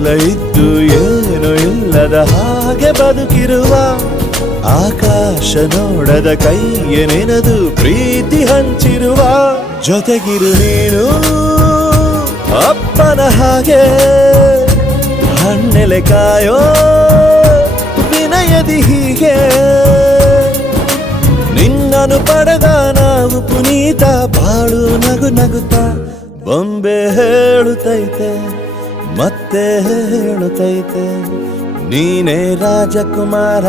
ಎಲ್ಲ ಇದ್ದು ಏನು ಇಲ್ಲದ ಹಾಗೆ ಬದುಕಿರುವ ಆಕಾಶ ನೋಡದ ಕೈಯ ನೆನೆದು ಪ್ರೀತಿ ಹಂಚಿರುವ ಜೊತೆಗಿರು ನೀನು ಅಪ್ಪನ ಹಾಗೆ ಹಣ್ಣೆಲೆ ಕಾಯೋ ವಿನಯದಿ ಹೀಗೆ ನಿನ್ನನು ಪಡೆದ ನಾವು ಪುನೀತ ಬಾಳು ನಗು ನಗುತ್ತಾ ಬೊಂಬೆ ಹೇಳುತ್ತೈತೆ ಮತ್ತೆ ಹೇಳುತ್ತೈತೆ ನೀನೇ ರಾಜಕುಮಾರ.